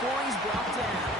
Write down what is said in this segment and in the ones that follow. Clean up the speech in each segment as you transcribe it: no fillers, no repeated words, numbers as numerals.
before he's brought down.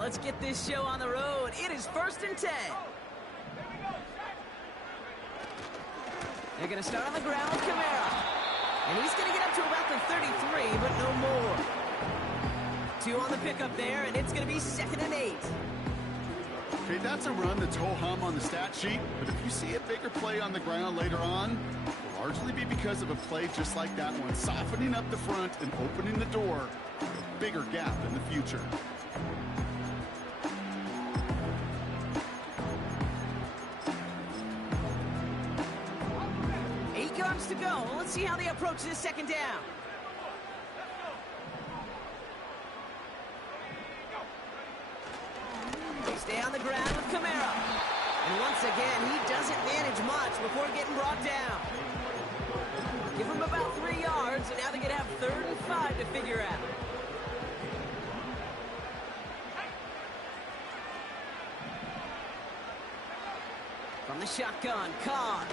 Let's get this show on the road. It is 1st and 10. They're going to start on the ground with Kamara. And he's going to get up to about the 33, but no more. 2 on the pickup there, and it's going to be 2nd and 8. Okay, that's a run that's ho-hum on the stat sheet, but if you see a bigger play on the ground later on, it will largely be because of a play just like that one, softening up the front and opening the door for a bigger gap in the future. 8 yards to go. Let's see how they approach this 2nd down. They stay on the ground with Kamara. And once again, he doesn't manage much before getting brought down. Give him about 3 yards, and now they're going to have 3rd and 5 to figure out. From the shotgun, Khan.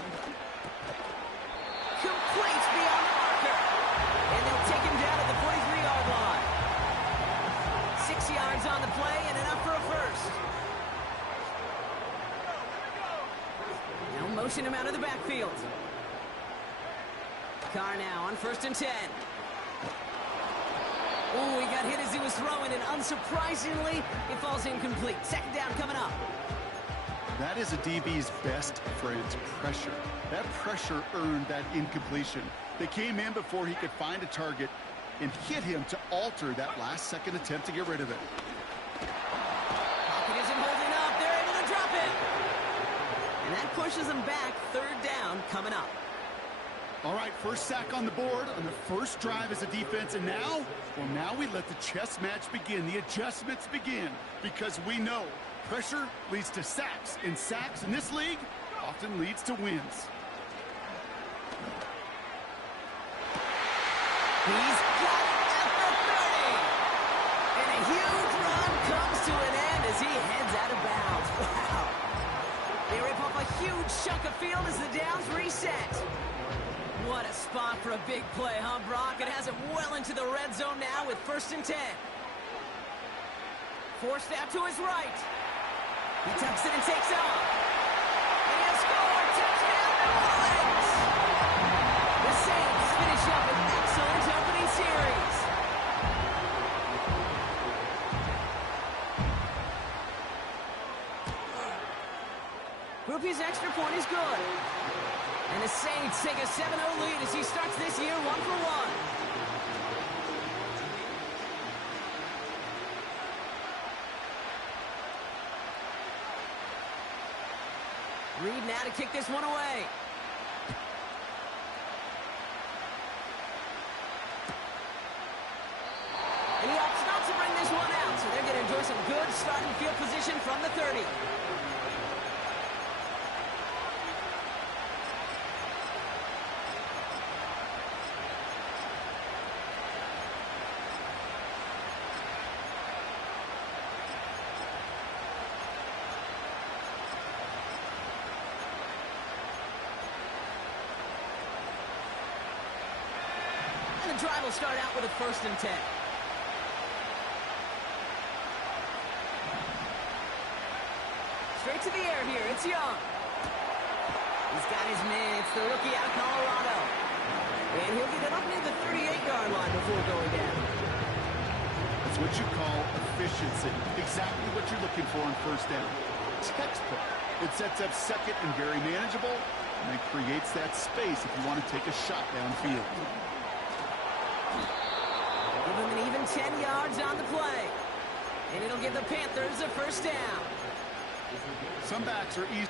Complete beyond the marker. And they'll take him down at the 43-yard line. 6 yards on the play and enough for a first. Now motion him out of the backfield. Carr now on 1st and 10. Oh, he got hit as he was throwing, and unsurprisingly, it falls incomplete. 2nd down coming up. That is a DB's best friend, pressure. That pressure earned that incompletion. They came in before he could find a target and hit him to alter that last-second attempt to get rid of it. Pocket isn't holding up. They're able to drop it. And that pushes them back. 3rd down coming up. All right, first sack on the board on the first drive as a defense, and now, well, now we let the chess match begin, the adjustments begin, because we know pressure leads to sacks, and sacks in this league often leads to wins. He's got it at the 30. And a huge run comes to an end as he heads out of bounds. Wow. They rip off a huge chunk of field as the downs reset. What a spot for a big play, huh, Brock? It has it well into the red zone now with 1st and 10. Forced out to his right. He tucks it and takes off. And he'll score. Touchdown, New Orleans. The Saints finish up an excellent opening series. Groupie's extra point is good. And the Saints take a 7-0 lead as he starts this year 1-for-1. Reed now to kick this one away. And he opts not to bring this one out, so they're going to enjoy some good starting field position from the 30. The drive will start out with a 1st and 10. Straight to the air here. It's Young. He's got his man. It's the rookie out of Colorado. And he'll get it up near the 38-yard line before going down. It's what you call efficiency. Exactly what you're looking for on first down. Textbook. It sets up second and very manageable, and it creates that space if you want to take a shot downfield. Give them an even 10 yards on the play. And it'll give the Panthers a first down. Some backs are easy.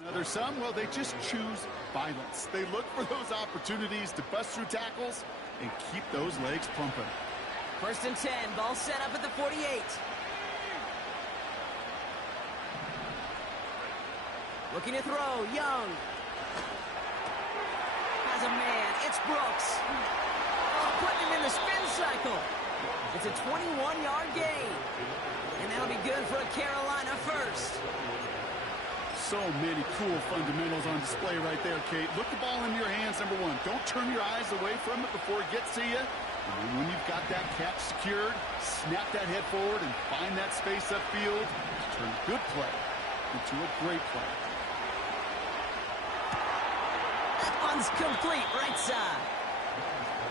Another some, well, they just choose violence. They look for those opportunities to bust through tackles and keep those legs pumping. First and 10, ball set up at the 48. Looking to throw, Young. Has a man, it's Brooks. Oh, putting him in the spin cycle. It's a 21-yard gain. And that'll be good for a Carolina first. So many cool fundamentals on display right there, Kate. Look the ball in your hands, number one. Don't turn your eyes away from it before it gets to you. And then when you've got that catch secured, snap that head forward and find that space upfield to turn a good play into a great play. That one's complete, right side.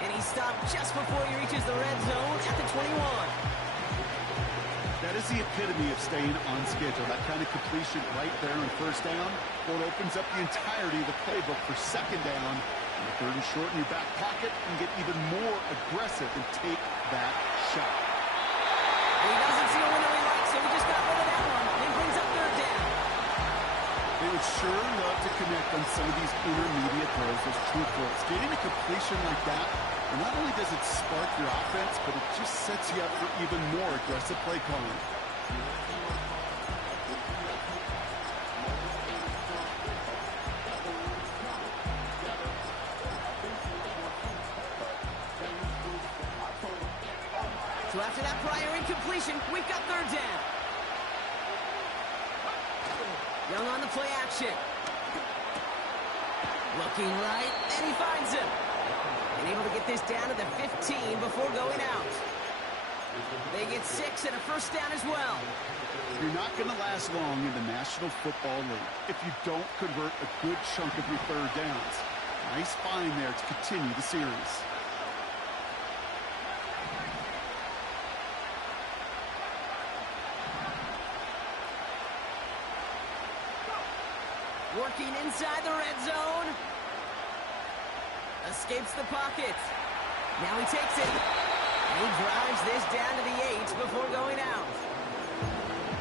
And he stopped just before he reaches the red zone at the 21. That is the epitome of staying on schedule. That kind of completion right there on first down. Well, it opens up the entirety of the playbook for second down. And the third and short in your back pocket and get even more aggressive and take that shot. He doesn't see a window he likes, so he just got rid of that one. And brings up third down. They would sure love to connect on some of these intermediate throws, those true throws. Getting a completion like that, and not only does it spark your offense, but it just sets you up for even more aggressive play calling. So after that prior incompletion, we've got third down. Young on the play action. Looking right, and he finds him. And able to get this down to the 15 before going out. They get 6 and a first down as well. You're not going to last long in the National Football League if you don't convert a good chunk of your third downs. Nice find there to continue the series. Working inside the red zone. Escapes the pocket. Now he takes it. And he drives this down to the 8 before going out.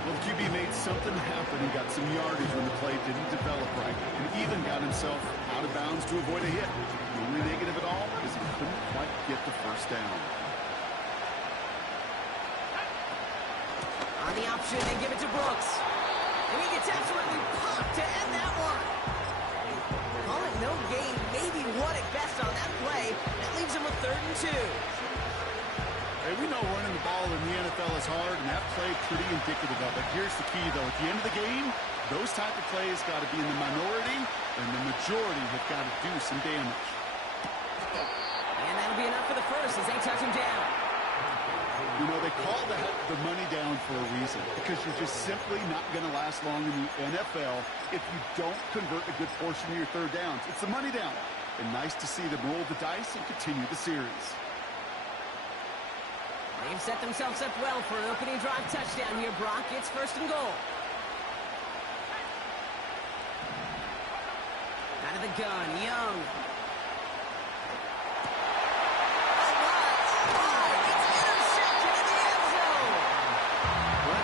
Well, QB made something happen and got some yardage when the play didn't develop right. And even got himself out of bounds to avoid a hit. The only negative at all is he couldn't quite get the first down. On the option, they give it to Brooks. And he gets absolutely popped to end that one. Call it no gain, maybe one at best on that play. That leaves him with 3rd and 2. Hey, we know running the ball in the NFL is hard, and that play pretty indicative of it. Here's the key, though. At the end of the game, those type of plays got to be in the minority, and the majority have got to do some damage. And that'll be enough for the first as they touch him down. You know, they call the money down for a reason, because you're just simply not going to last long in the NFL if you don't convert a good portion of your third downs. It's the money down. And nice to see them roll the dice and continue the series. They've set themselves up well for an opening drive touchdown here, Brock. It's 1st and goal. Out of the gun, Young.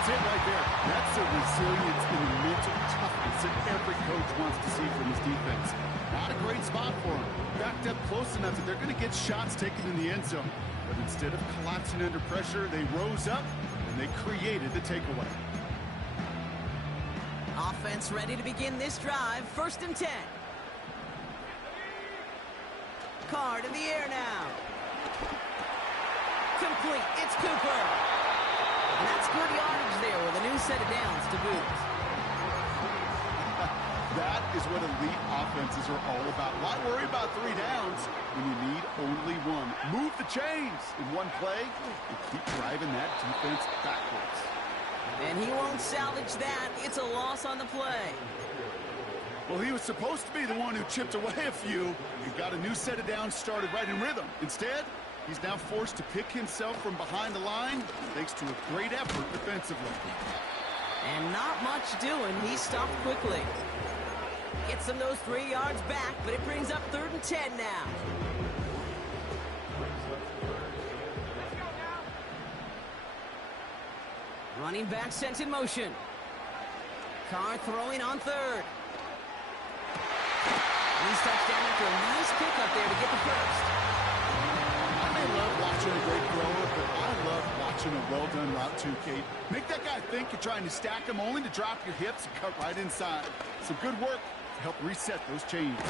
That's it right there. That's the resilience and the mental toughness that every coach wants to see from his defense. Not a great spot for him. Backed up close enough that they're going to get shots taken in the end zone. But instead of collapsing under pressure, they rose up and they created the takeaway. Offense ready to begin this drive. 1st and 10. Card in the air now. Complete. It's Cooper. And that's good yardage there with a new set of downs to boot. That is what elite offenses are all about. Why worry about 3 downs when you need only 1? Move the chains in one play and keep driving that defense backwards. And he won't salvage that. It's a loss on the play. Well, he was supposed to be the one who chipped away a few and got a new set of downs started right in rhythm. Instead, he's now forced to pick himself from behind the line thanks to a great effort defensively. And not much doing. He stopped quickly. Gets them those 3 yards back, but it brings up 3rd and 10 now. Running back sent in motion. Carr throwing on 3rd. He steps down after a nice pickup there to get the first. I love watching a great thrower, but I love watching a well-done route too, Kate. Make that guy think you're trying to stack him only to drop your hips and cut right inside. Some good work to help reset those chains.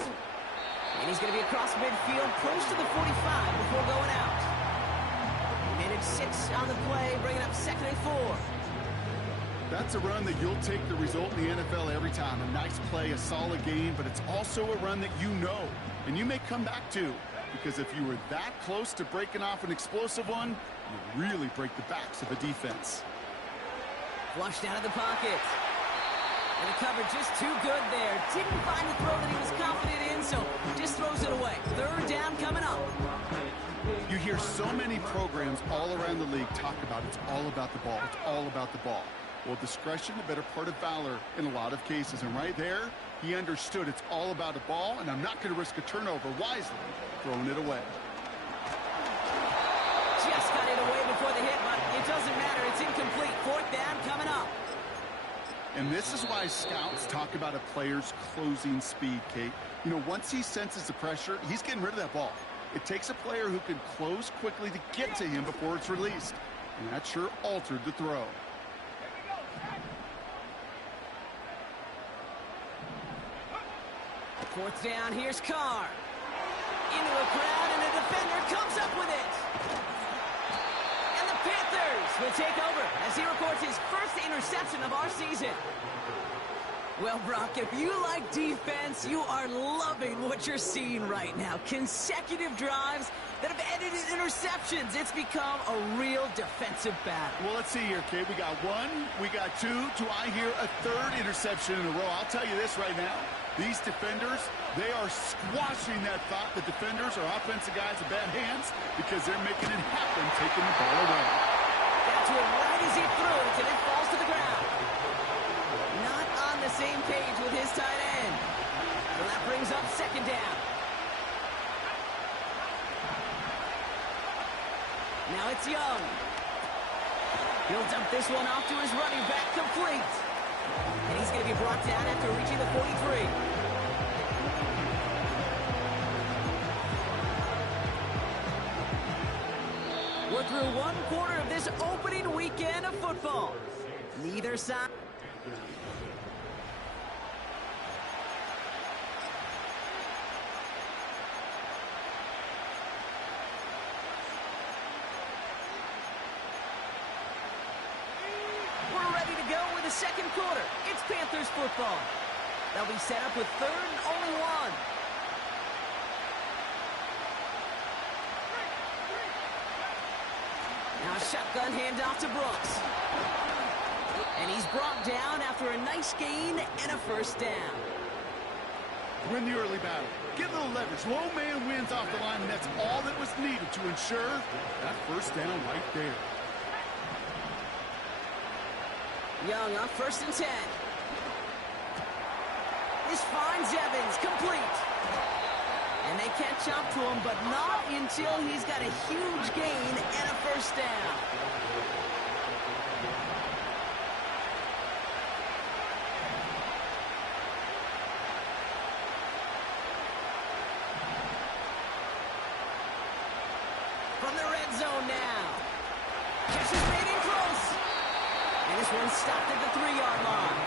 And he's going to be across midfield, close to the 45 before going out. Minute 6 on the play, bringing up 2nd and 4. That's a run that you'll take the result in the NFL every time. A nice play, a solid game, but it's also a run that you know, and you may come back to. Because if you were that close to breaking off an explosive one, you really break the backs of a defense. Flushed out of the pocket. And the cover just too good there. Didn't find the throw that he was confident in, so just throws it away. 3rd down coming up. You hear so many programs all around the league talk about it's all about the ball. It's all about the ball. Well, discretion, the better part of valor in a lot of cases. And right there, he understood it's all about the ball, and I'm not going to risk a turnover wisely, throwing it away. Just got it away before the hit, but it doesn't matter. It's incomplete. 4th down coming up. And this is why scouts talk about a player's closing speed, Kate. You know, once he senses the pressure, he's getting rid of that ball. It takes a player who can close quickly to get to him before it's released. And that sure altered the throw. Fourth down, here's Carr. Into a crowd, and a defender comes up with it. And the Panthers will take over as he records his first interception of our season. Well, Brock, if you like defense, you are loving what you're seeing right now. Consecutive drives that have ended in interceptions. It's become a real defensive battle. Well, let's see here, Kate. We got 1, we got 2. Do I hear a 3rd interception in a row? I'll tell you this right now. These defenders, they are squashing that thought the defenders or offensive guys have bad hands because they're making it happen, taking the ball away. That's it right as he threw it, and it falls to the ground. Not on the same page with his tight end. So that brings up 2nd down. Now it's Young. He'll dump this one off to his running back, complete. And he's going to be brought down after reaching the 43. We're through 1 quarter of this opening weekend of football. Neither side. We're ready to go with the 2nd quarter. It's Panthers football. They'll be set up with 3rd and only 1. Now shotgun handoff to Brooks. And he's brought down after a nice gain and a 1st down. Win the early battle. Get a little leverage. Low man wins off the line, and that's all that was needed to ensure that 1st down right there. Young on 1st and 10. This finds Evans, complete. And they catch up to him, but not until he's got a huge gain and a 1st down. From the red zone now. Catch is made in close. And this one stopped at the 3-yard line.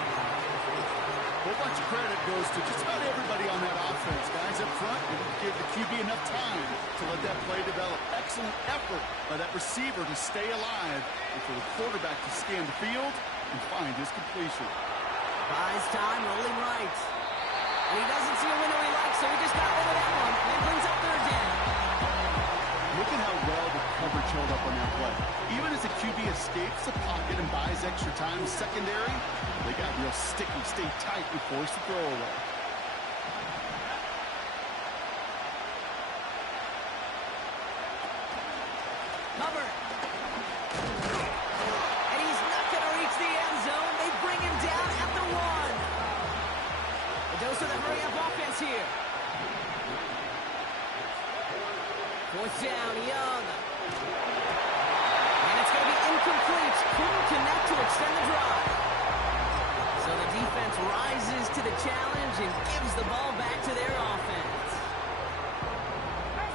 whole bunch of credit goes to just about everybody on that offense. Guys up front, give the QB enough time to let that play develop. Excellent effort by that receiver to stay alive and for the quarterback to scan the field and find his completion. Buys time, rolling right. And he doesn't see a window he likes, so he just got rid of that one. And brings up third down. Look at how well the coverage held up on that play. Even as the QB escapes the pocket and buys extra time in secondary, they got real sticky, stay tight, and force the throw away. Hubbard. And he's not going to reach the end zone. They bring him down at the 1. The dose of the hurry-up offense here. Fourth down, Young. And it's going to be incomplete. Couldn't connect to extend the drive. So the defense rises to the challenge and gives the ball back to their offense.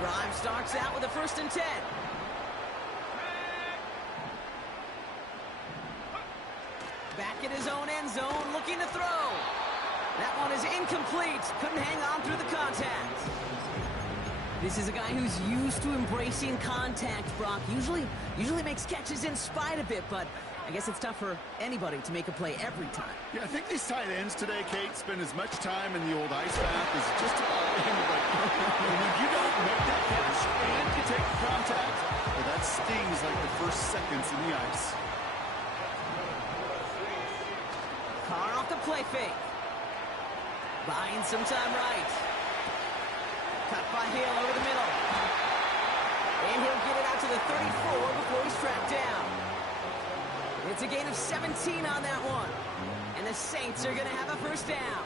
Drive starts out with a 1st and 10. Back in his own end zone, looking to throw. That one is incomplete. Couldn't hang on through the contact. This is a guy who's used to embracing contact, Brock. Usually makes catches in spite of it, but I guess it's tough for anybody to make a play every time. Yeah, I think these tight ends today, Kate, spend as much time in the old ice bath as just about anybody. And when you don't make that catch and you take the contact, well, that stings like the first seconds in the ice. Carr off the play fake. Buying some time right. Cut by Hill over the middle. And he'll get it out to the 34 before he's tracked down. It's a gain of 17 on that one. And the Saints are going to have a 1st down.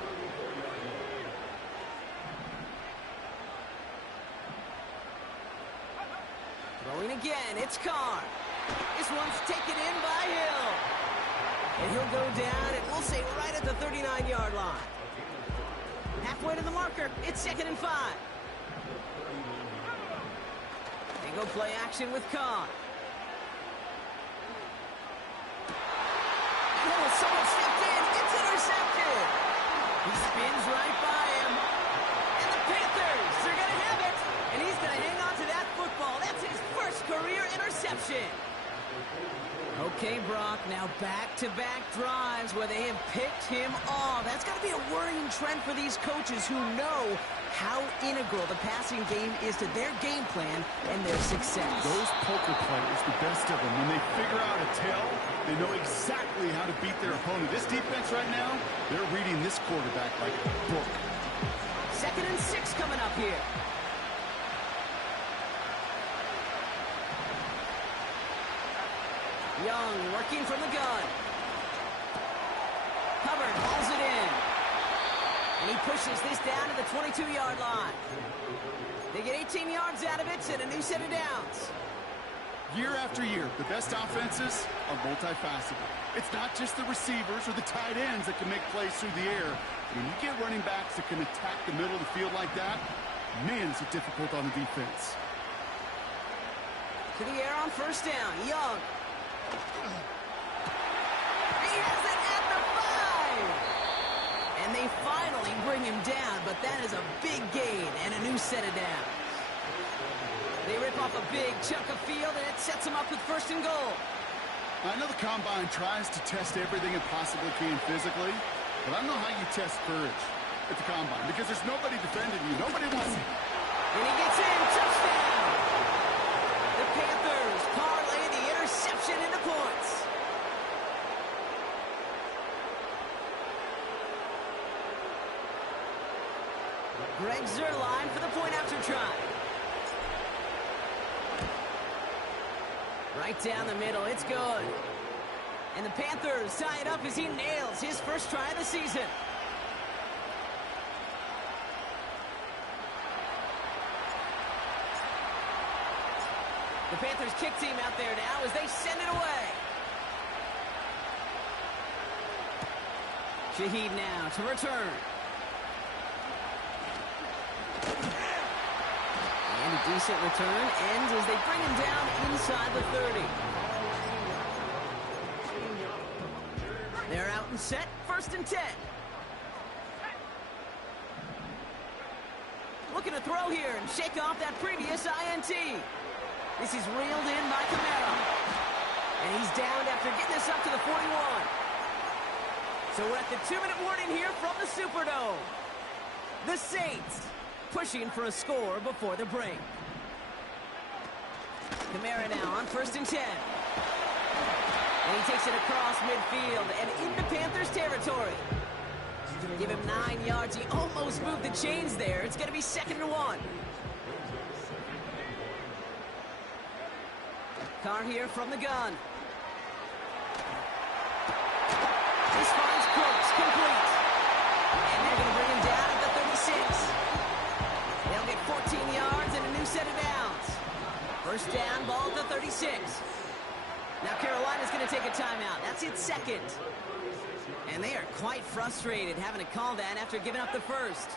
Throwing again, it's Carr. This one's taken in by Hill. And he'll go down, and we'll say right at the 39-yard line. Halfway to the marker, it's 2nd and 5. They go play action with Carr. Oh, someone stepped in. It's intercepted. He spins right by him. And the Panthers, they're going to have it. And he's going to hang on to that football. That's his first career interception. Okay, Brock, now back-to-back drives where they have picked him off. That's got to be a worrying trend for these coaches who know how integral the passing game is to their game plan and their success. Those poker players, the best of them, when they figure out a tell, they know exactly how to beat their opponent. This defense right now, they're reading this quarterback like a book. 2nd and 6 coming up here. Young working from the gun. Hubbard hauls it in. And he pushes this down to the 22-yard line. They get 18 yards out of it and a new set of downs. Year after year, the best offenses are multifaceted. It's not just the receivers or the tight ends that can make plays through the air. When you get running backs that can attack the middle of the field like that, man, is it difficult on the defense. To the air on 1st down. Young. He has it at the 5. And they finally bring him down, but that is a big gain and a new set of downs. They rip off a big chunk of field, and it sets them up with 1st and goal. I know the Combine tries to test everything it possibly can physically, but I don't know how you test courage at the Combine because there's nobody defending you. Nobody wants it. And he gets in. Touchdown. The Panthers parlay the interception into points. Greg Zuerlein for the point after try. Right down the middle, it's good. And the Panthers tie it up as he nails his first try of the season. The Panthers kick team out there now as they send it away. Shaheed now to return. And a decent return ends as they bring him down inside the 30. They're out and set, 1st and 10. looking to throw here and shake off that previous INT. This is reeled in by Kamara. And he's downed after getting this up to the 41. So we're at the 2-minute warning here from the Superdome. The Saints pushing for a score before the break. Kamara now on 1st and 10. And he takes it across midfield and into Panthers territory. Give him 9 yards. He almost moved the chains there. It's going to be 2nd and 1. Carr here from the gun. This finds Brooks, complete. And they're going to bring him down at the 36. They'll get 14 yards and a new set of downs. First down, ball at the 36. Now Carolina's going to take a timeout. That's its 2nd. And they are quite frustrated having to call that after giving up the first.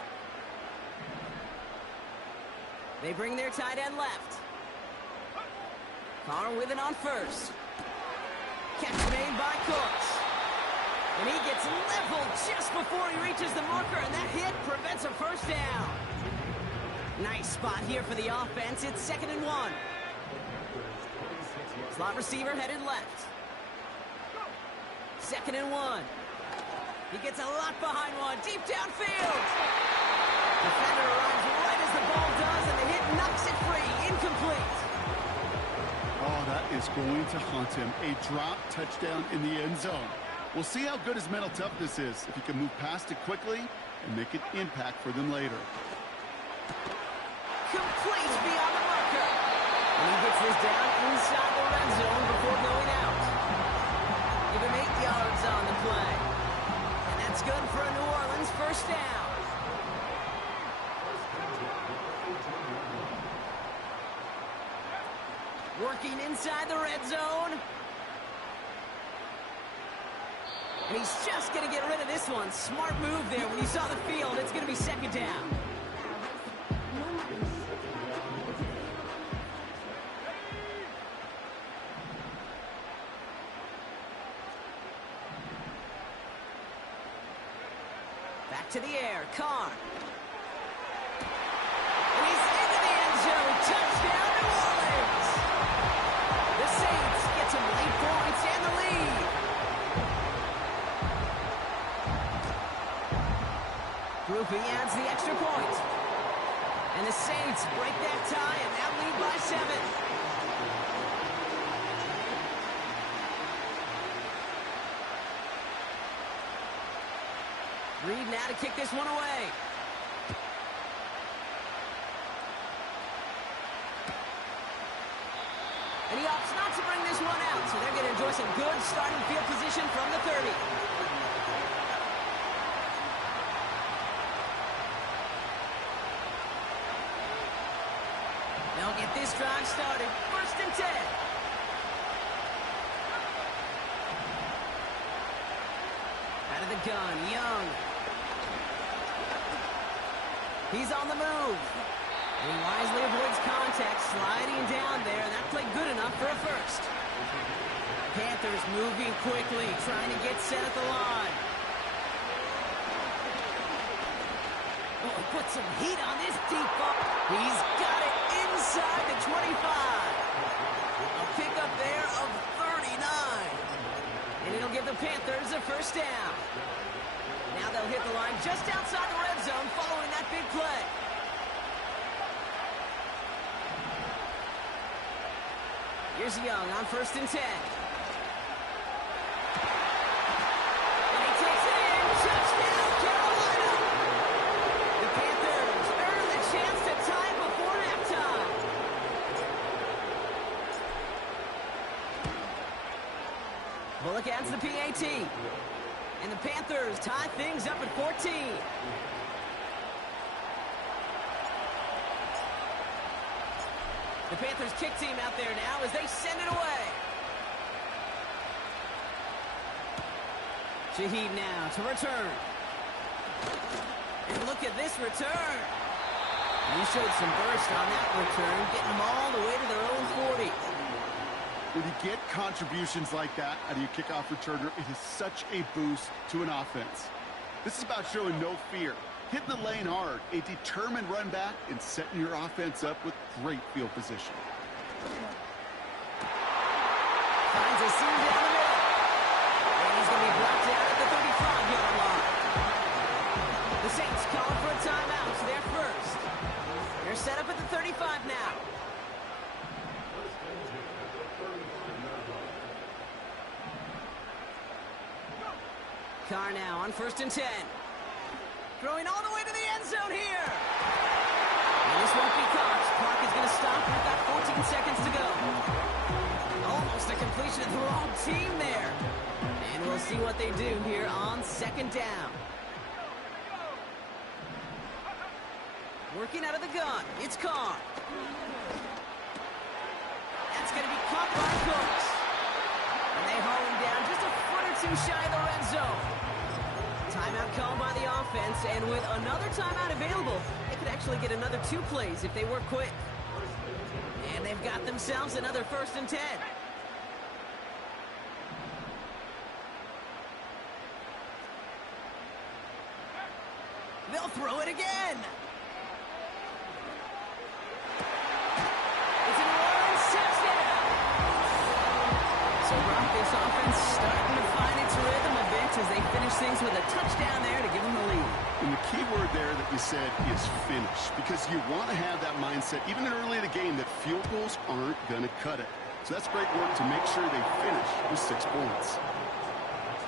They bring their tight end left. Carr with it on 1st. Catch made by Cooks. And he gets leveled just before he reaches the marker, and that hit prevents a first down. Nice spot here for the offense. It's 2nd and 1. Slot receiver headed left. 2nd and 1. He gets a lot behind one, deep downfield. Defender arrives right as the ball does, and the hit knocks it free, incomplete. Oh, that is going to haunt him. A drop touchdown in the end zone. We'll see how good his mental toughness is, if he can move past it quickly and make an impact for them later. Complete beyond the marker. And he gets this down inside the red zone before going out. Give him 8 yards on the play. And that's good for a New Orleans first down. Working inside the red zone. And he's just going to get rid of this one. Smart move there. When you saw the field, it's going to be 2nd down. Back to the air. Carr. And he's into the end zone. Touchdown, New Orleans. The Saints get some late points and the lead. Groupie adds the extra point. And the Saints break that tie and now lead by 7. Reed now to kick this one away. And he opts not to bring this one out, so they're going to enjoy some good starting field position from the 30. They'll get this drive started. 1st and 10. Out of the gun, Young. He's on the move. And he wisely avoids contact, sliding down there. That played good enough for a first. Panthers moving quickly, trying to get set at the line. Oh, put some heat on this deep ball. He's got it inside the 25. A pickup there of 39. And it'll give the Panthers a first down. Now they'll hit the line just outside the red zone following that big play. Here's Young on 1st and 10. And he takes it in. Touchdown, Carolina. The Panthers earn the chance to tie before halftime. Bullock adds the PAT. And the Panthers tie things up at 14. The Panthers kick team out there now as they send it away. Shaheed now to return. And look at this return. He showed some burst on that return, getting them all the way to their own 40. When you get contributions like that out of your kickoff returner, it is such a boost to an offense. This is about showing no fear. Hitting the lane hard, a determined run back, and setting your offense up with great field position. Finds a seam down the middle. And he's going to be brought down at the 35-yard line. The Saints calling for a timeout, so they're first. They're set up at the 35 now. Carr now on 1st and 10. Throwing all the way to the end zone here. And this won't be caught. Clock is going to stop. We've got 14 seconds to go. Almost a completion of the wrong team there. And we'll see what they do here on 2nd down. Working out of the gun. It's Carr. That's going to be caught by Cooks. And they haul him down just a foot or two shy of the red zone. Timeout called by the offense, and with another timeout available, they could actually get another 2 plays if they work quick. And they've got themselves another 1st and 10. They'll throw it again. It's a New Orleans touchdown. So Brock, this offense starting to find its rhythm a bit as they finish things with a touchdown there to give them the lead. And the key word there that you said is finish, because you want to have that mindset, even early in the game, that field goals aren't going to cut it. So that's great work to make sure they finish with 6 points.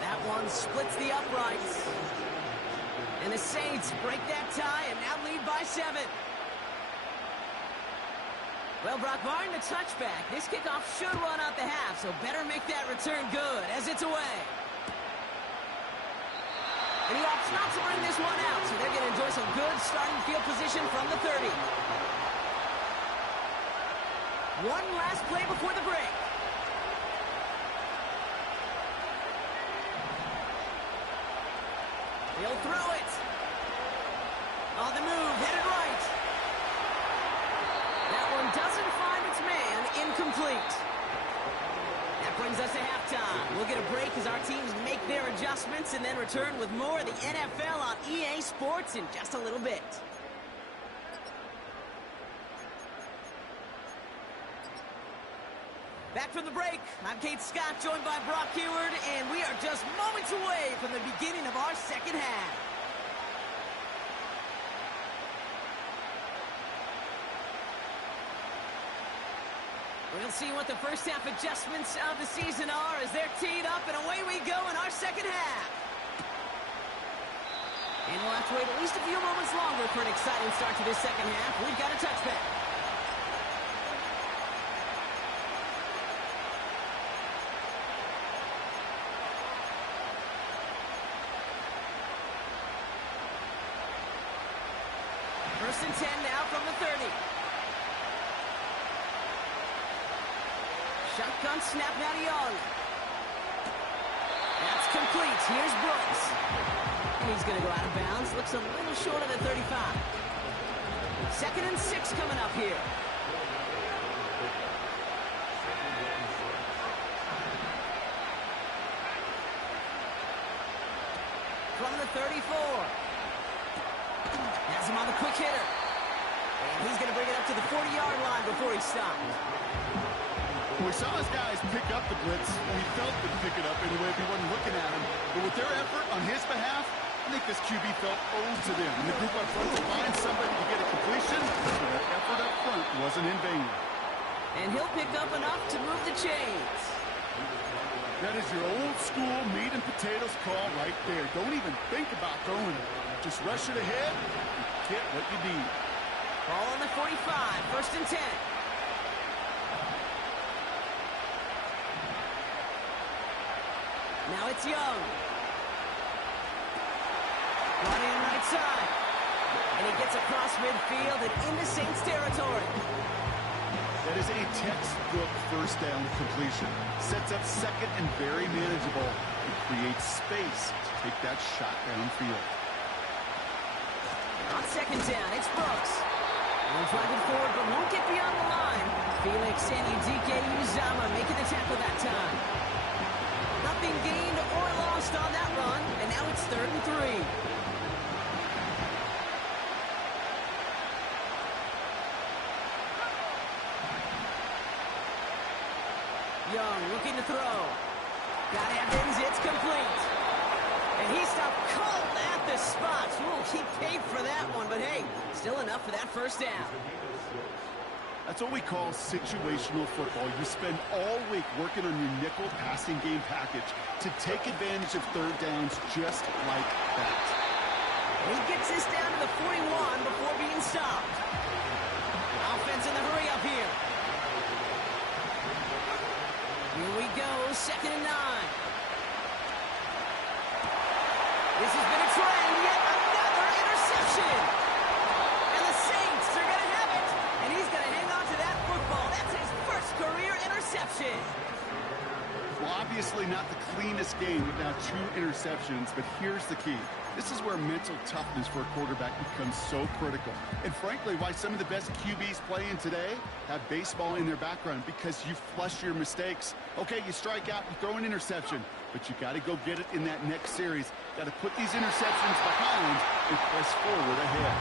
That one splits the uprights. And the Saints break that tie and now lead by 7. Well, Brock, barring the touchback, this kickoff should run out the half, so better make that return good as it's away. And he opts not to bring this one out, so they're going to enjoy some good starting field position from the 30. One last play before the break. He'll throw it. On the move, headed right. That one doesn't find its man, incomplete. That brings us to halftime. We'll get a break as our teams make their adjustments and then return with more of the NFL on EA Sports in just a little bit. Back from the break, I'm Kate Scott, joined by Brock Huard, and we are just moments away from the beginning of our second half. We'll see what the first half adjustments of the season are as they're teed up, and away we go in our second half. And we'll have to wait at least a few moments longer for an exciting start to this second half. We've got a touchback. First and 10 now from the 30. Shotgun snap now to Young. That's complete. Here's Brooks. He's going to go out of bounds. Looks a little short of the 35. 2nd and 6 coming up here. From the 34. Has him on the quick hitter. And he's going to bring it up to the 40-yard line before he stopped. We saw his guys pick up the blitz. We felt them pick it up anyway if he wasn't looking at him. But with their effort on his behalf, I think this QB felt owed to them. And the group up front to find somebody to get a completion, so that effort up front wasn't in vain. And he'll pick up enough to move the chains. That is your old school meat and potatoes call right there. Don't even think about throwing it. Just rush it ahead and get what you need. Ball on the 45, 1st and 10. Now it's Young. Running right side. And he gets across midfield and into Saints territory. That is a textbook first down completion. Sets up 2nd and very manageable. It creates space to take that shot downfield. On 2nd down, it's Brooks. He'll drive it forward, but won't get beyond the line. Felix and Udike Uzama making the tackle that time. Nothing gained or lost on that run, and now it's 3rd and 3. Got Evans, it's complete. And he stopped cold at the spot. Ooh, he paid for that one, but hey, still enough for that first down. That's what we call situational football. You spend all week working on your nickel passing game package to take advantage of third downs just like that. He gets this down to the 41 before being stopped. Offense in the hurry up here. Here we go, 2nd and 9. This has been a trend, yet another interception. And the Saints are going to have it. And he's going to hang on to that football. That's his first career interception. Well, obviously not the cleanest game with now 2 interceptions, but here's the key. This is where mental toughness for a quarterback becomes so critical. And frankly, why some of the best QBs playing today have baseball in their background, because you flush your mistakes. Okay, you strike out, you throw an interception, but you got to go get it in that next series. Got to put these interceptions behind and press forward ahead.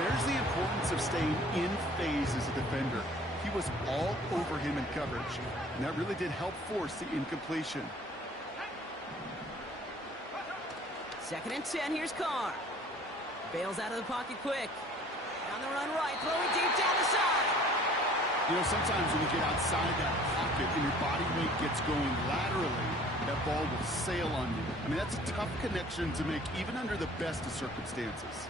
There's the importance of staying in phase as a defender. He was all over him in coverage, and that really did help force the incompletion. 2nd and 10, here's Carr. Bails out of the pocket quick. On the run right, throwing deep down the side. You know, sometimes when you get outside that pocket and your body weight gets going laterally, that ball will sail on you. I mean, that's a tough connection to make, even under the best of circumstances.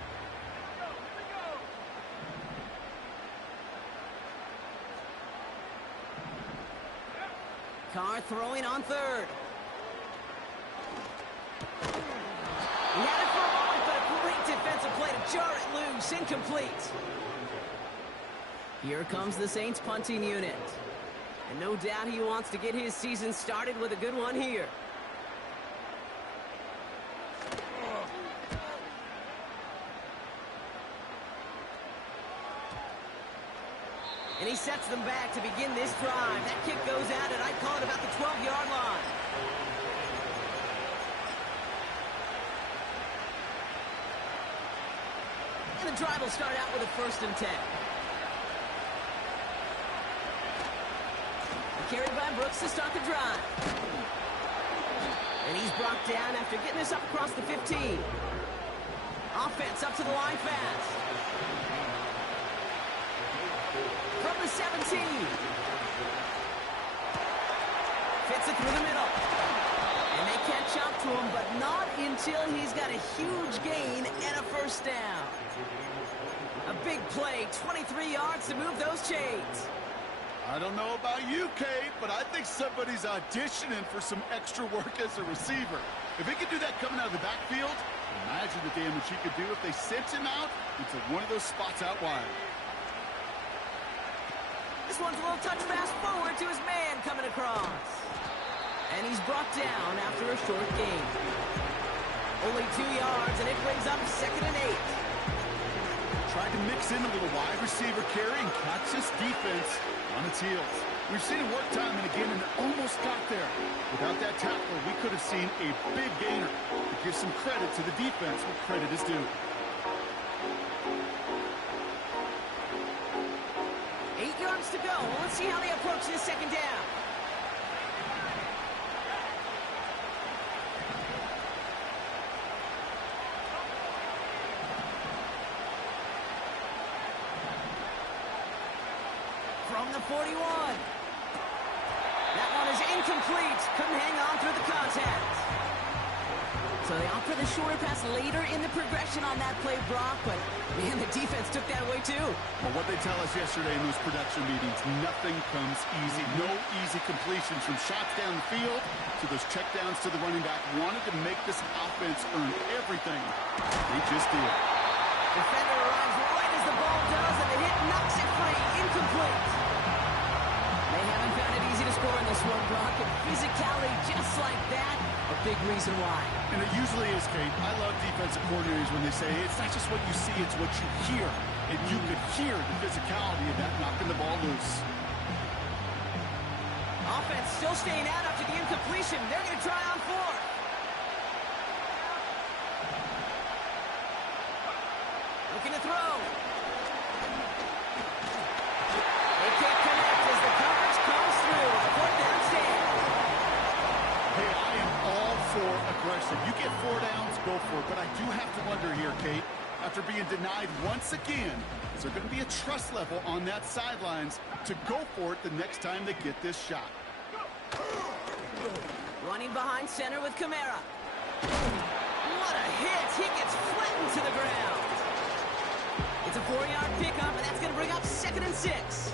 Carr throwing on 3rd. He had it for a moment, but a great defensive play to jar it loose. Incomplete. Here comes the Saints punting unit. And no doubt he wants to get his season started with a good one here. And he sets them back to begin this drive. That kick goes out, and I'd call it about the 12-yard line. And the drive will start out with a 1st and 10. Carried by Brooks to start the drive. And he's brought down after getting this up across the 15. Offense up to the line fast. From the 17. Fits it through the middle. And they catch up to him, but not until he's got a huge gain and a 1st down. A big play, 23 yards to move those chains. I don't know about you, Kate, but I think somebody's auditioning for some extra work as a receiver. If he could do that coming out of the backfield, imagine the damage he could do if they sent him out into one of those spots out wide. This one's a little touch fast forward to his man coming across. And he's brought down after a short gain. Only 2 yards, and it brings up 2nd and 8. Tried to mix in a little wide receiver carry and catch this defense on its heels. We've seen it work time and again, and it almost got there. Without that tackle, we could have seen a big gainer. To give some credit to the defense where credit is due. 8 yards to go. Well, let's see how they approach this 2nd down. From the 41. That one is incomplete. Couldn't hang on through the contact. So they opt for the shorter pass later in the progression on that play, Brock, but man, the defense took that away too. Well, what they tell us yesterday in those production meetings, nothing comes easy. No easy completions from shots down the field to those checkdowns to the running back. Wanted to make this offense earn everything. They just did. Defender arrives right as the ball does, and the hit knocks it free. Incomplete. They haven't found it easy to score in this one, Brock, and physicality just like that, a big reason why. And it usually is, Kate. I love defensive coordinators when they say, it's not just what you see, it's what you hear. And you could hear the physicality of that knocking the ball loose. Offense still staying out after the incompletion. They're going to try on 4th. Looking to throw. They can't connect as the coverage comes through. 4th down stand. for aggression. You get 4 downs, go for it. But I do have to wonder here, Kate, after being denied once again, is there going to be a trust level on that sidelines to go for it the next time they get this shot? Running behind center with Kamara. What a hit! He gets flattened to the ground. It's a 4-yard pickup, and that's going to bring up 2nd and 6.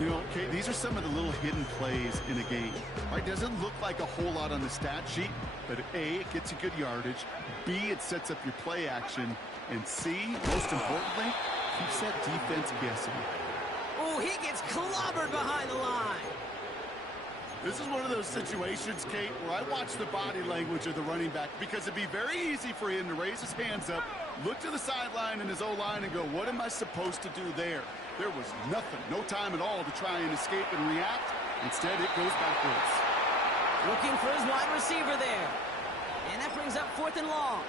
You know, Kate, these are some of the little hidden plays in a game. Right? Doesn't look like a whole lot on the stat sheet, but A, it gets you good yardage. B, it sets up your play action. And C, most importantly, keeps that defense guessing. Oh, he gets clobbered behind the line. This is one of those situations, Kate, where I watch the body language of the running back because it'd be very easy for him to raise his hands up, look to the sideline and his O-line and go, what am I supposed to do there? There was nothing, no time at all to try and escape and react. Instead, it goes backwards. Looking for his wide receiver there. And that brings up 4th and long.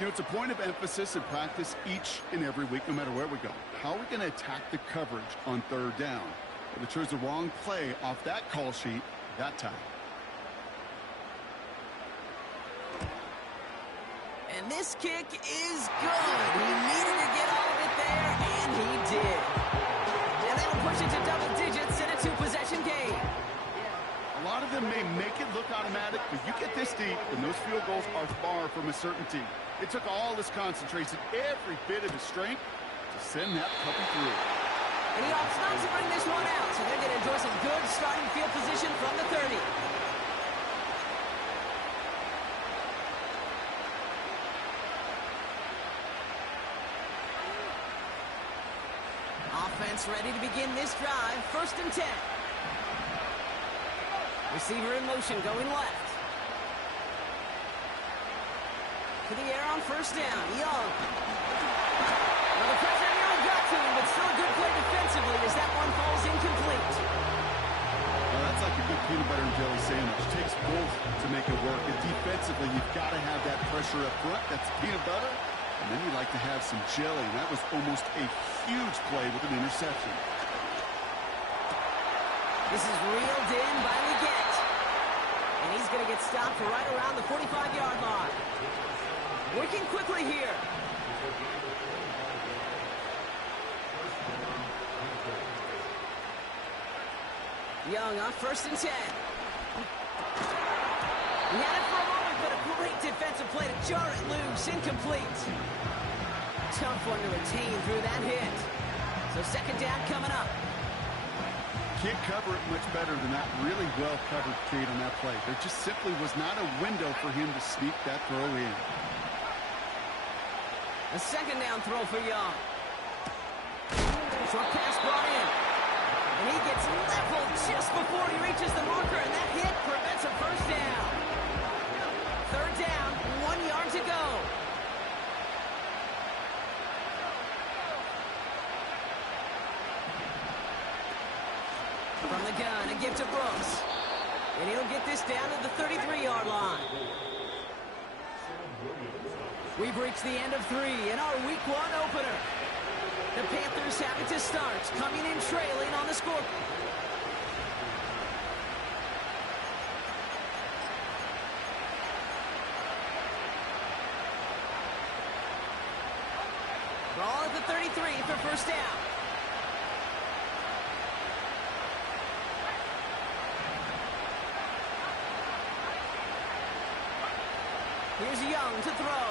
You know, it's a point of emphasis in practice each and every week, no matter where we go. How are we going to attack the coverage on 3rd down? Well, they chose the wrong play off that call sheet that time. And this kick is good. He needed to get all of it there, and he did. And that'll push it to double digits in a 2-possession game. A lot of them may make it look automatic, but you get this deep, and those field goals are far from a certainty. It took all his concentration, every bit of his strength, to send that puppy through. And he opts not to bring this one out, so they're going to enjoy some good starting field position from the 30. Offense ready to begin this drive. 1st and 10. Receiver in motion, going left. To the air on 1st down. Young. Well, the pressure nearly got to him, but still a good play defensively as that one falls incomplete. Well, that's like a good peanut butter and jelly sandwich. It takes both to make it work. And defensively, you've got to have that pressure up front. That's peanut butter. And then you like to have some jelly. And that was almost a huge play with an interception. This is reeled in by Leggett. And he's going to get stopped for right around the 45-yard line. Working quickly here. Young on 1st and 10. He had it for a moment, but a great defensive play to jar it loose. Incomplete. Tough one to retain through that hit. So 2nd down coming up. Can't cover it much better than that. Really well covered, Kate, on that play. There just simply was not a window for him to sneak that throw in. A 2nd down throw for Young. Short pass brought in. And he gets leveled just before he reaches the marker, and that hit prevents a 1st down. 3rd down, 1 yard to go. From the gun, a give to Brooks. And he'll get this down to the 33-yard line. We've reached the end of 3 in our Week 1 opener. The Panthers have it to start, coming in trailing on the score. Ball at the 33 for 1st down. Here's Young to throw.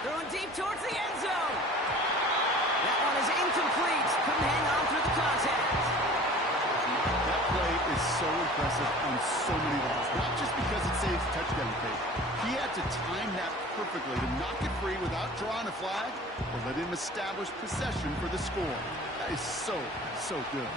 Throwing deep towards the end zone. That one is incomplete. Couldn't hang on through the contact. That play is so impressive on so many levels. Not just because it saves touchdown play. He had to time that perfectly to knock it free without drawing a flag or let him establish possession for the score. That is so, so good.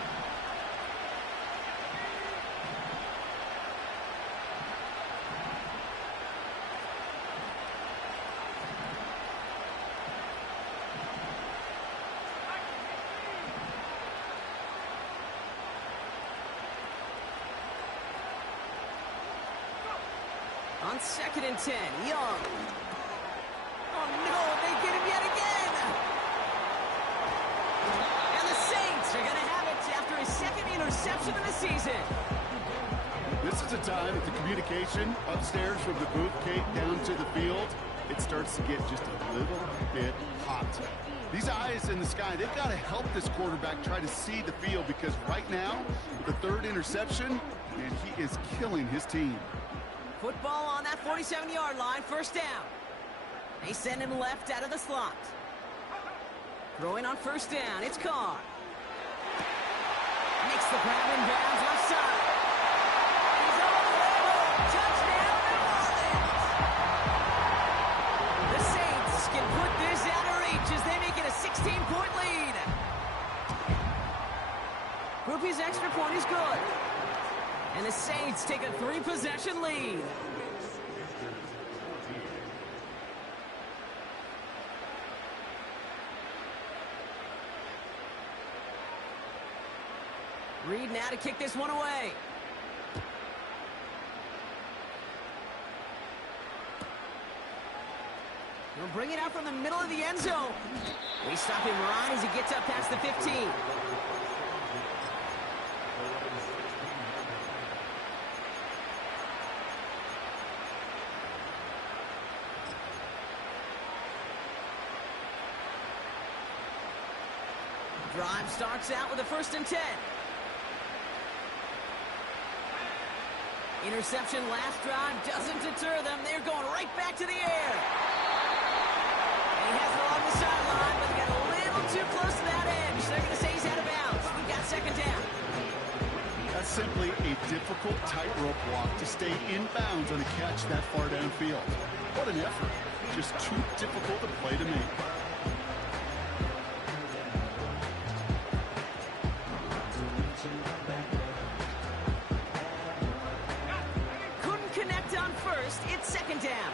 On 2nd and 10, Young. Oh no, they get him yet again! And the Saints are going to have it after his 2nd interception of the season. This is a time that the communication upstairs from the booth, Kate, down to the field, it starts to get just a little bit hot. These eyes in the sky, they've got to help this quarterback try to see the field, because right now, the third interception, and he is killing his team. Football on that 47-yard line, first down. They send him left out of the slot. Throwing on first down, it's Carr. Makes the grab in bounds left side. He's over the way home. Touchdown, New Orleans. The Saints can put this out of reach as they make it a 16-point lead. Groupie's extra point is good. And the Saints take a 3-possession lead. Reed now to kick this one away. He'll bring it out from the middle of the end zone. They stop him right as he gets up past the 15. Drive starts out with a 1st and 10. Interception last drive doesn't deter them. They're going right back to the air. And he has it along the sideline, but he got a little too close to that edge. They're going to say he's out of bounds. We've got 2nd down. That's simply a difficult tightrope walk to stay in bounds on a catch that far downfield. What an effort. Just too difficult a play to make. It's 2nd down.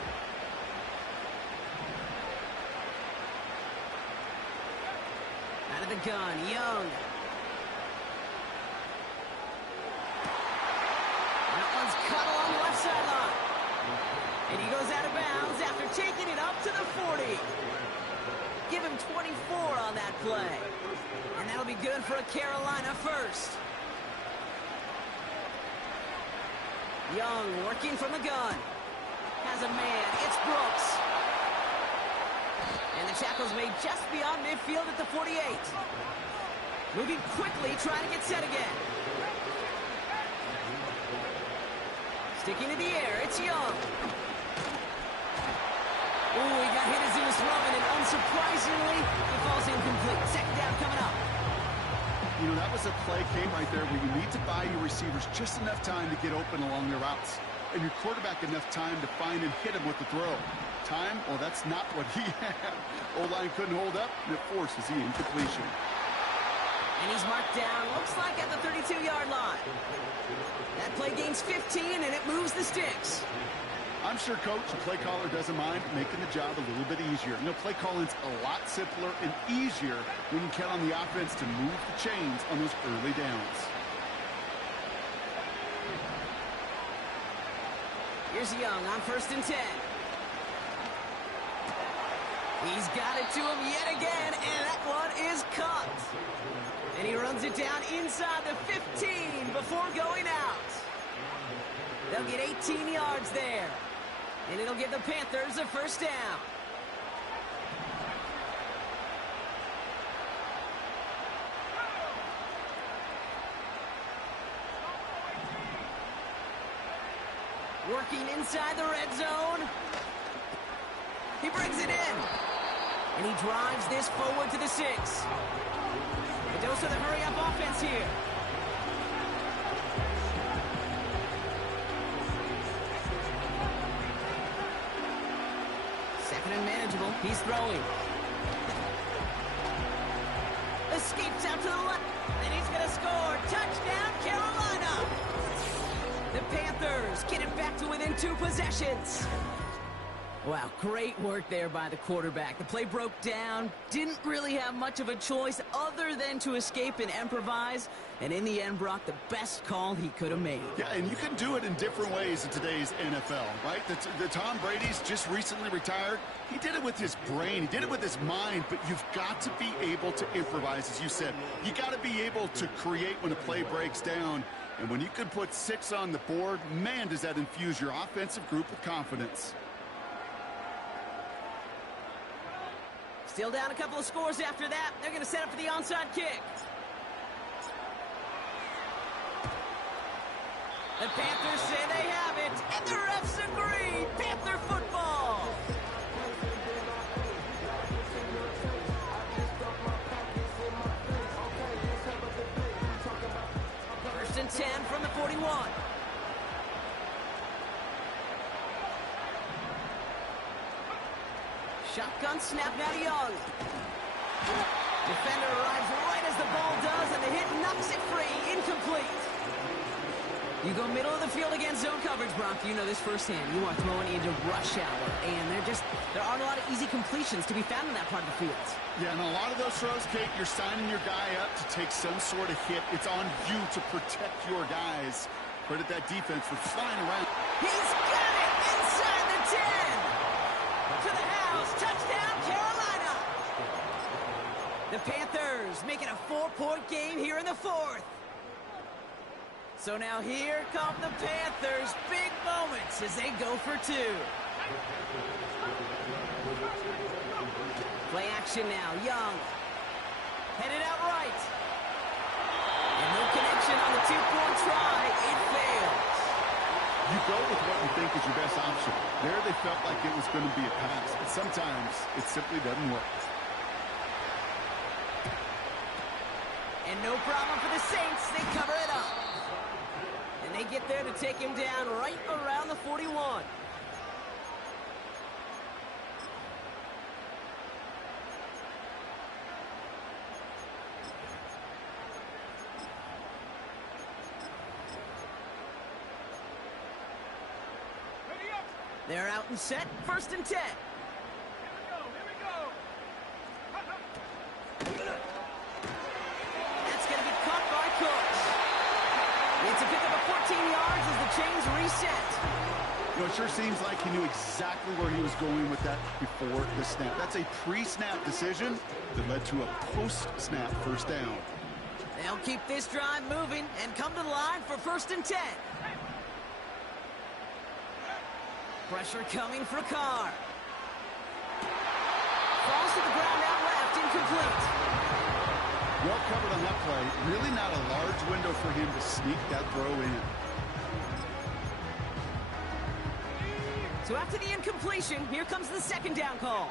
Out of the gun, Young. That one's cut along the left sideline. And he goes out of bounds after taking it up to the 40. Give him 24 on that play. And that'll be good for a Carolina 1st. Young working from the gun. Has a man. It's Brooks. And the tackle's made just beyond midfield at the 48. Moving quickly, trying to get set again. Sticking to the air, it's Young. Ooh, he got hit as he was throwing, and unsurprisingly, he falls incomplete. 2nd down coming up. You know, that was a play, Kate, right there, where you need to buy your receivers just enough time to get open along their routes. And your quarterback enough time to find and hit him with the throw. Time? Well, that's not what he had. O-line couldn't hold up, and it forces the incompletion. And he's marked down, looks like at the 32-yard line. That play gains 15, and it moves the sticks. I'm sure, Coach, the play caller doesn't mind making the job a little bit easier. You know, play calling's a lot simpler and easier when you count on the offense to move the chains on those early downs. Here's Young on 1st and 10. He's got it to him yet again, and that one is caught. And he runs it down inside the 15 before going out. They'll get 18 yards there. And it'll give the Panthers a 1st down. Working inside the red zone. He brings it in. And he drives this forward to the 6. A dose of the hurry-up offense here. Second and manageable. He's throwing. Escapes out to the left. And he's going to score. Touchdown, Carolina. The Panthers get it back to within 2 possessions. Wow, great work there by the quarterback. The play broke down, didn't really have much of a choice other than to escape and improvise, and in the end, Brock, the best call he could have made. Yeah, and you can do it in different ways in today's NFL, right? The Tom Brady's just recently retired. He did it with his brain. He did it with his mind, but you've got to be able to improvise, as you said. You got to be able to create when a play breaks down. And when you can put 6 on the board, man, does that infuse your offensive group with confidence. Still down a couple of scores after that. They're going to set up for the onside kick. The Panthers say they have it, and the refs agree. Panther football. First and 10 from the 41. Shotgun snap now to Young. Defender arrives right as the ball does, and the hit knocks it free. Incomplete. You go middle of the field against zone coverage, Brock. You know this firsthand. You are throwing into rush hour, and there aren't a lot of easy completions to be found in that part of the field. Yeah, and a lot of those throws, Kate, you're signing your guy up to take some sort of hit. It's on you to protect your guys. Credit that defense for flying around. He's got it inside the 10. To the house. Touchdown, Carolina. The Panthers making a 4-point game here in the 4th. So now here come the Panthers. Big moments as they go for 2. Play action now. Young. Headed out right. And no connection on the 2-point try. It fails. You go with what you think is your best option. There they felt like it was going to be a pass, but sometimes it simply doesn't work. And no problem for the Saints. They cover it up. And they get there to take him down right around the 41. They're out and set. First and 10. That's going to be caught by Cooks. It's a pickup of 14 yards as the chains reset. You know, it sure seems like he knew exactly where he was going with that before the snap. That's a pre-snap decision that led to a post-snap first down. They'll keep this drive moving and come to the line for first and 10. Pressure coming for Carr. Falls to the ground out left, incomplete. Well covered on that play. Really not a large window for him to sneak that throw in. So after the incompletion, here comes the second down call.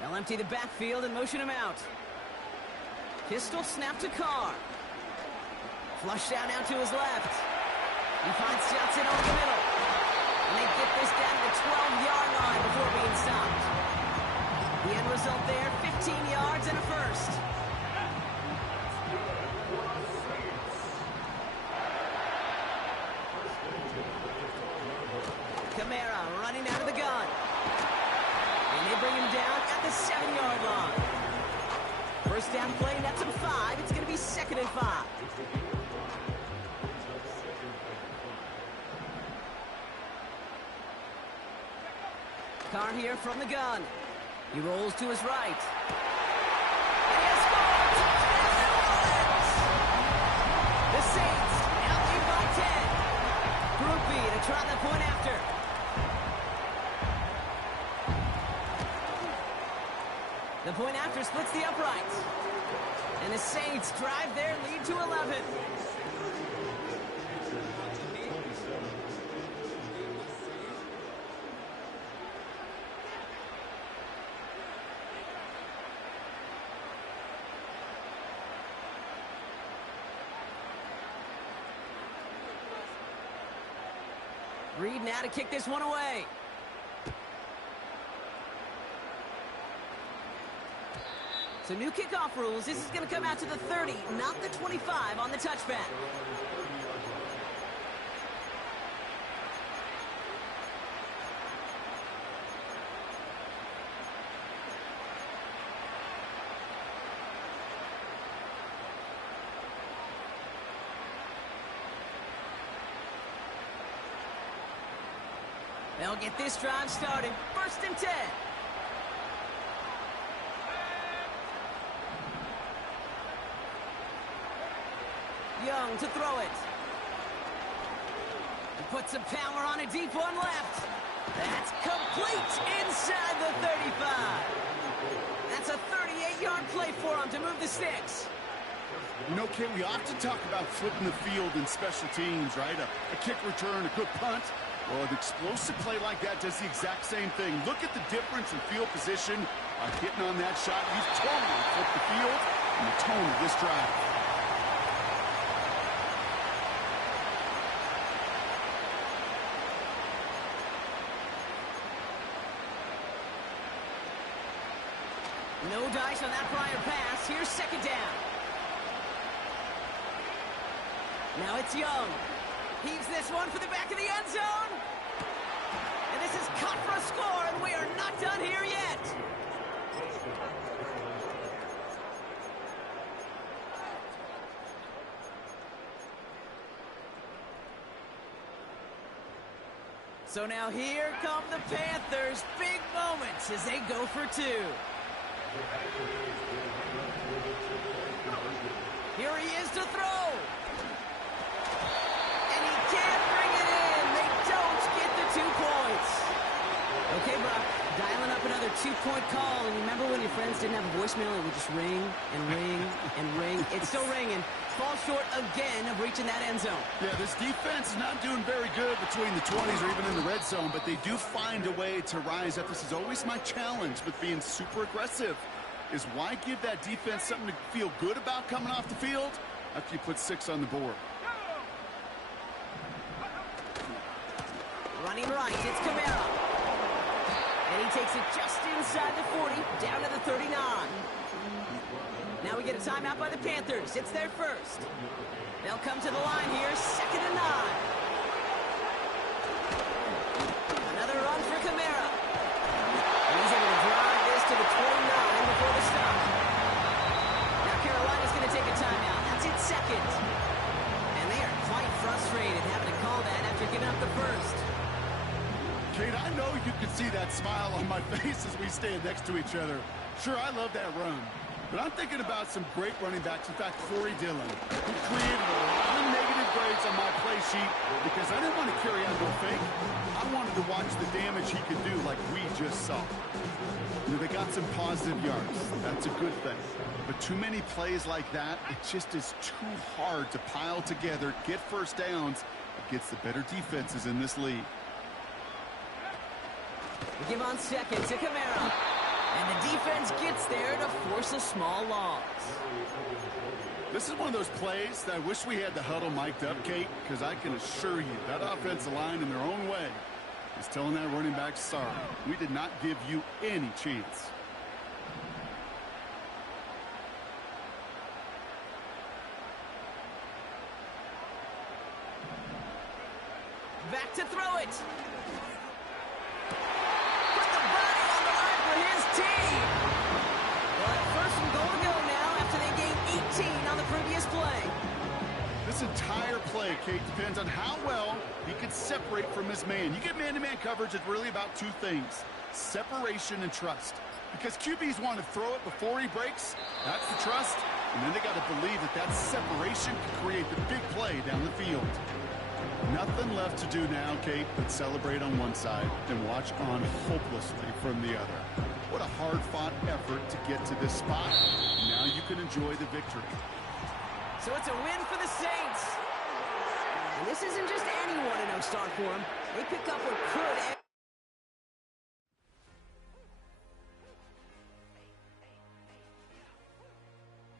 They'll empty the backfield and motion him out. Pistol snap to Carr. Flush down out to his left. He finds Johnson over the middle. And they get this down to the 12-yard line before being stopped. The end result there, 15 yards and a first. Kamara running out of the gun. And they bring him down at the 7-yard line. First down play, that's him 5. It's going to be 2nd and 5. Carr here from the gun. He rolls to his right. And he has scored! Touchdown, New Orleans! The Saints now lead by 10. Groupie to try the point after. The point after splits the uprights. And the Saints drive their lead to 11. Reed now to kick this one away. So new kickoff rules. This is going to come out to the 30, not the 25 on the touchback. They'll get this drive started. First and 10. Young to throw it. And puts some power on a deep one left. That's complete inside the 35. That's a 38-yard play for him to move the sticks. You know, Kate, we often talk about flipping the field in special teams, right? A kick return, a good punt. Well, an explosive play like that does the exact same thing. Look at the difference in field position by hitting on that shot. You've totally flipped the field and the tone of this drive. No dice on that prior pass. Here's second down. Now it's Young. Heaves this one for the back of the end zone. And this is caught for a score, and we are not done here yet. So now here come the Panthers. Big moments as they go for two. Here he is to throw. And he can't bring it in. They don't get the 2 points. Okay, Brock, dialing up another 2-point call. And remember when your friends didn't have a voicemail? It would just ring and ring and ring. It's still ringing. Falls short again of reaching that end zone. Yeah, this defense is not doing very good between the 20s or even in the red zone, but they do find a way to rise up. This is always my challenge with being super aggressive, is why give that defense something to feel good about coming off the field after you put 6 on the board. Running right, it's Kamara. And he takes it just inside the 40, down to the 39. Now we get a timeout by the Panthers. It's their first. They'll come to the line here, 2nd and 9. Another run for Kamara. And he's able to drive this to the 29 before the stop. Now Carolina's going to take a timeout. That's its second. And they are quite frustrated having to call that after giving up the first. Kate, I know you can see that smile on my face as we stand next to each other. Sure, I love that run. But I'm thinking about some great running backs. In fact, Corey Dillon, who created a lot of negative grades on my play sheet because I didn't want to carry out no fake. I wanted to watch the damage he could do like we just saw. You know, they got some positive yards. That's a good thing. But too many plays like that, it just is too hard to pile together, get first downs against the better defenses in this league. We give on second to Kamara. And the defense gets there to force a small loss. This is one of those plays that I wish we had the huddle mic'd up, Kate, because I can assure you that offensive line in their own way is telling that running back, sorry, we did not give you any chance. Back to throw it. Put the body on the line for his team. Well, first and goal to go now after they gained 18 on the previous play. This entire play, Kate, depends on how well he can separate from his man. You get man-to-man coverage, it's really about 2 things, separation and trust. Because QBs want to throw it before he breaks, that's the trust, and then they got to believe that that separation can create the big play down the field. Nothing left to do now, Kate, but celebrate on one side and watch on hopelessly from the other. What a hard-fought effort to get to this spot. Now you can enjoy the victory. So it's a win for the Saints. And this isn't just anyone in Start for them. They pick up what could